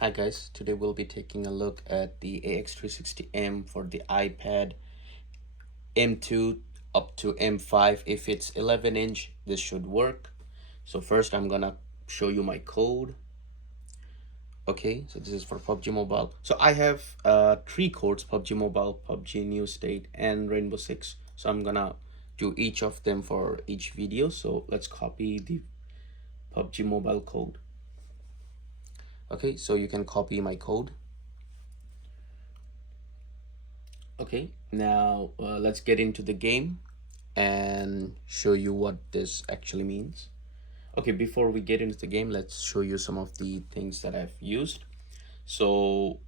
Hi guys, today we'll be taking a look at the Ax360m for the iPad M2 up to M5. If it's 11-inch, this should work. So first I'm gonna show you my code. Okay, so this is for PUBG Mobile. So I have three codes: PUBG Mobile, PUBG New State, and Rainbow Six. So I'm gonna do each of them for each video. So let's copy the PUBG Mobile code. Okay, so you can copy my code. Okay, now let's get into the game and show you what this actually means. Okay, before we get into the game, let's show you some of the things that I've used. So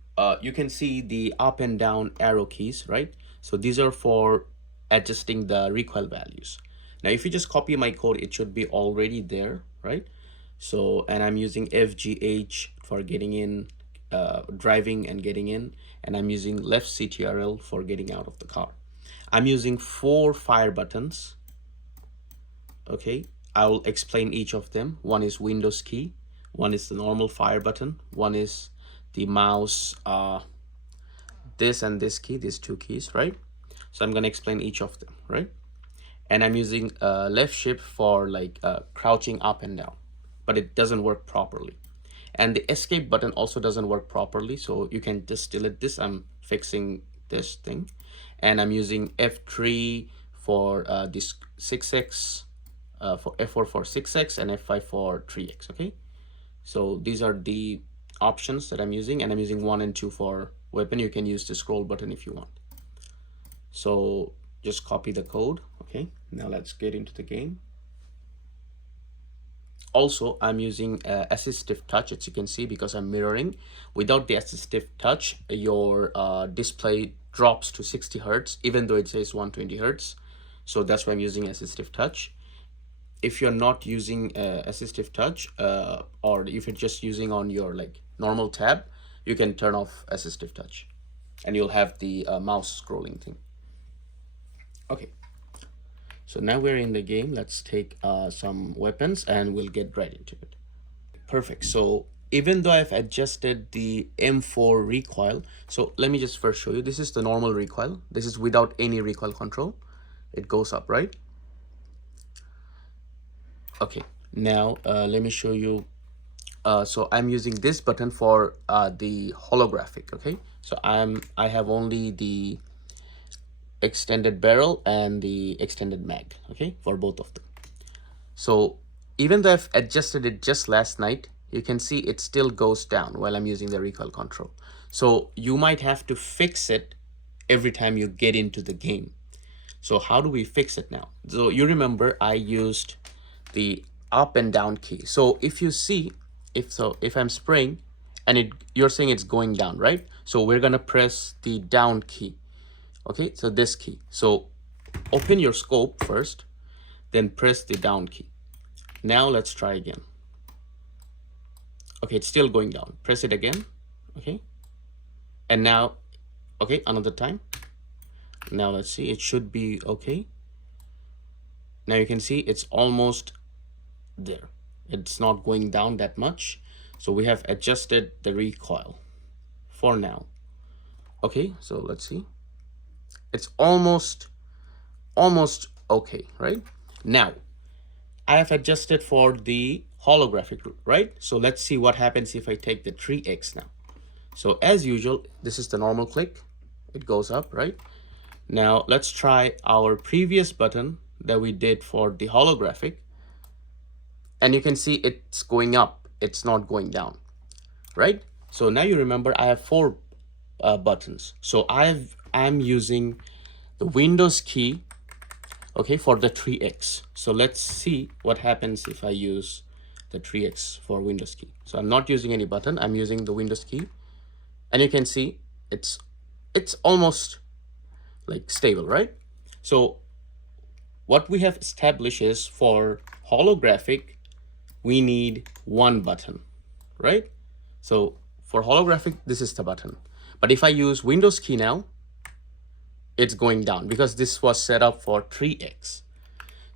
you can see the up and down arrow keys, right? So these are for adjusting the recoil values. Now, if you just copy my code, it should be already there, right? So, and I'm using FGH for getting in, driving and getting in, and I'm using left CTRL for getting out of the car. I'm using 4 fire buttons. Okay, I will explain each of them. One is Windows key, one is the normal fire button, one is the mouse, this and this key, these two keys, right? So I'm gonna explain each of them, right? And I'm using left shift for like crouching up and down, but it doesn't work properly. And the escape button also doesn't work properly, so you can just delete this. I'm fixing this thing. And I'm using F3 for this 6x, for F4 for 6x, and F5 for 3x. Okay, so these are the options that I'm using, and I'm using 1 and 2 for weapon. You can use the scroll button if you want. So just copy the code. Okay, now let's get into the game. Also, I'm using assistive touch, as you can see, because I'm mirroring. Without the assistive touch, your display drops to 60 hertz, even though it says 120 hertz. So that's why I'm using assistive touch. If you're not using assistive touch, or if you're just using on your like normal tab, you can turn off assistive touch and you'll have the mouse scrolling thing. Okay, so now we're in the game. Let's take some weapons and we'll get right into it. Perfect. So even though I've adjusted the M4 recoil, so let me just first show you. This is the normal recoil. This is without any recoil control. It goes up, right? Okay, now let me show you. So I'm using this button for the holographic. Okay, so I have only the extended barrel and the extended mag, okay, for both of them. So even though I've adjusted it just last night, you can see it still goes down while I'm using the recoil control. So you might have to fix it every time you get into the game. So how do we fix it now? So you remember I used the up and down key. So if you see, if I'm spraying and you're saying it's going down, right? So we're gonna press the down key. Okay, so this key. So open your scope first, then press the down key. Now let's try again. Okay, it's still going down. Press it again. Okay, and now, okay, another time. Now let's see, it should be okay. Now you can see it's almost there. It's not going down that much. So we have adjusted the recoil for now. Okay, so let's see. It's almost okay, right? Now I have adjusted for the holographic, right? So let's see what happens if I take the 3x now. So as usual, this is the normal click. It goes up, right? Now let's try our previous button that we did for the holographic. And you can see it's going up. It's not going down, right? So now you remember I have 4 buttons. So I'm using the Windows key, okay, for the 3x. So let's see what happens if I use the 3x for Windows key. So I'm not using any button. I'm using the Windows key, and you can see it's almost like stable, right? So what we have established is for holographic, we need 1 button, right? So for holographic, this is the button. But if I use Windows key now, it's going down because this was set up for 3x.